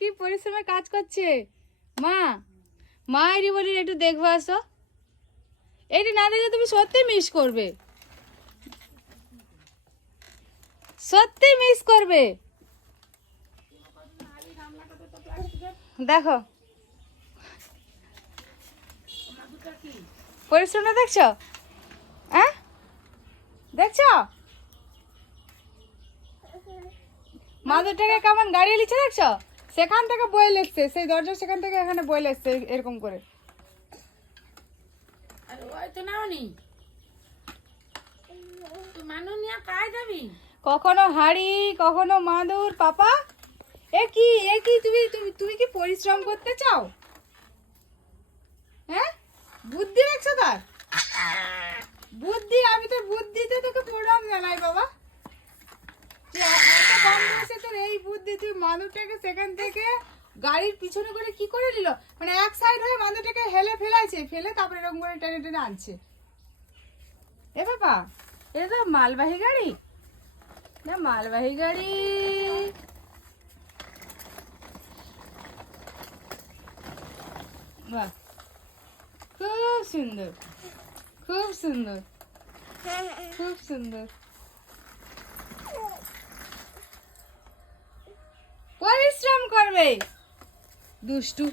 কি পরিশ্রমে কাজ করছে। মা মায়েরই বলি একটু দেখবো আসো, এটি না দেখলে তুমি সত্যি মিস করবে, সত্যি মিস করবে। দেখো পরিশ্রমটা দেখছো, হ্যাঁ দেখছো মাদুরটাকে কেমন গাড়ি লিখছে দেখছো, সেখান থেকে বই লিখছে, সেই দরজা সেখান থেকে এখানে বই লিখছে এরকম করে। কখনো হাড়ি কখনো মাদুর। পাপা এ কি তুমি তুমি তুমি কি পরিশ্রম করতে চাও, হ্যাঁ বুদ্ধি দেখছো তার বুদ্ধি, আমি তো বুদ্ধিতে তোকে প্রণাম জানাই বাবা, যে এত কম বয়সে তোর এই বুদ্ধি, তুই মাদুরটাকে সেখান থেকে গাড়ির পিছনে করে কি করে নিল, মানে এক সাইড হয়ে মাদুরটাকে হেলে ফেলাইছে, ফেলে তারপরে এরকম করে টেনে টেনে আনছে। এ বাবা এটা তো মালবাহী গাড়ি না, মালবাহী গাড়ি। বাহ খুব সুন্দর, খুব সুন্দর, খুব সুন্দর। পরিশ্রম করবে দুষ্টু।